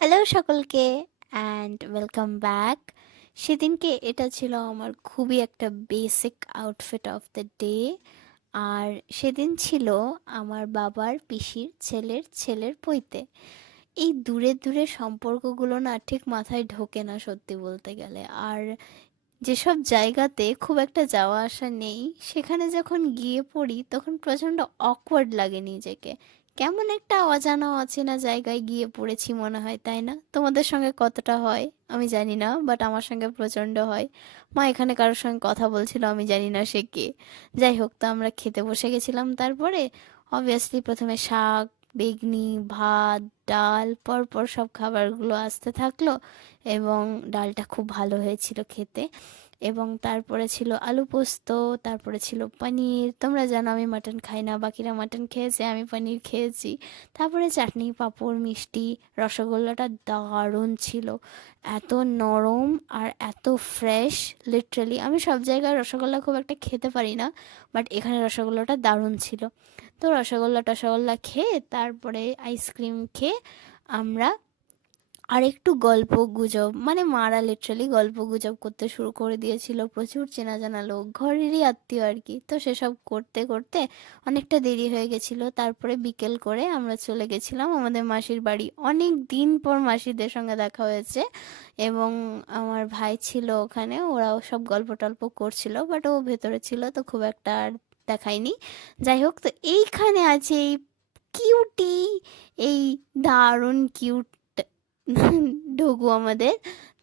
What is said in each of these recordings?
Hello সকলকে and welcome back. সেদিনকে এটা ছিল আমার খুবই একটা basic outfit of the day. আর সেদিন ছিল আমার বাবার পিসির ছেলের ছেলের পৈতে। এই দূরে দূরে সম্পর্কগুলো না ঠিক মাথায় ঢোকে না সত্যি বলতে গেলে। আর যেসব জায়গাতে খুব একটা যাওয়া আসা নেই, সেখানে যখন গিয়ে পড়ি তখন প্রচণ্ড অকওয়ার্ড লাগে নিজেকে। কেমন একটা অজানা অচেনা জায়গায় গিয়ে পড়েছি মনে হয়, তাই না? তোমাদের সঙ্গে কতটা হয় আমি জানি না, বাট আমার সঙ্গে প্রচণ্ড হয়। মা এখানে কারোর সঙ্গে কথা বলছিল, আমি জানি না সে কে। যাই হোক, তো আমরা খেতে বসে গেছিলাম। তারপরে অবভিয়াসলি প্রথমে শাক, বেগনি, ভাত, ডাল, পরপর সব খাবারগুলো আসতে থাকলো। এবং ডালটা খুব ভালো হয়েছিল খেতে। এবং তারপরে ছিল আলু পোস্ত, তারপরে ছিল পনির। তোমরা জানো আমি মাটন খাই না, বাকিরা মাটন খেয়েছে, আমি পনির খেয়েছি। তারপরে চাটনি, পাঁপড়, মিষ্টি। রসগোল্লাটা দারুণ ছিল, এত নরম আর এত ফ্রেশ। লিটারালি আমি সব জায়গায় রসগোল্লা খুব একটা খেতে পারি না, বাট এখানে রসগোল্লাটা দারুণ ছিল। তো রসগোল্লা টসগোল্লা খেয়ে তারপরে আইসক্রিম খেয়ে আমরা আর একটু গল্প গুজব, মানে মারা লিটারালি গল্প গুজব করতে শুরু করে দিয়েছিল। প্রচুর চেনা জানা লোক, ঘরেরই আত্মীয় আর কি। তো সেসব করতে করতে অনেকটা দেরি হয়ে গেছিলো। তারপরে বিকেল করে আমরা চলে গেছিলাম আমাদের মাসির বাড়ি। অনেক দিন পর মাসিদের সঙ্গে দেখা হয়েছে। এবং আমার ভাই ছিল ওখানে, ওরাও সব গল্প টল্প করছিল, বাট ও ভেতরে ছিল তো খুব একটা আর দেখায়নি। যাই হোক, তো এইখানে আছে এই কিউটি, এই দারুণ কিউট ডোগু আমাদের।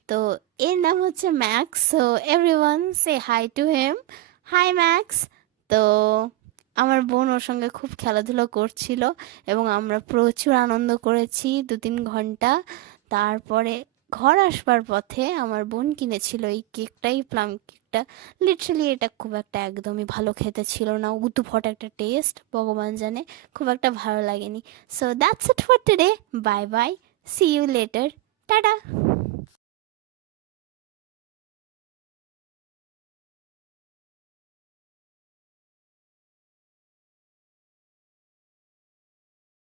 তো এর নাম হচ্ছে Max. So everyone say hi to him. Hi Max. তো আমার বোন ওর সঙ্গে খুব খেলাধুলো করছিল এবং আমরা প্রচুর আনন্দ করেছি 2-3 ঘন্টা। তারপরে ঘর আসবার পথে আমার বোন কিনেছিল এই কেকটাই, প্লাম কেকটা। লিটারালি এটা খুব একটা একদমই ভালো খেতে ছিল না, উদ্ভট একটা টেস্ট, ভগবান জানে। খুব একটা ভালো লাগেনি। So that's it for today. Bye bye, see you later, tata.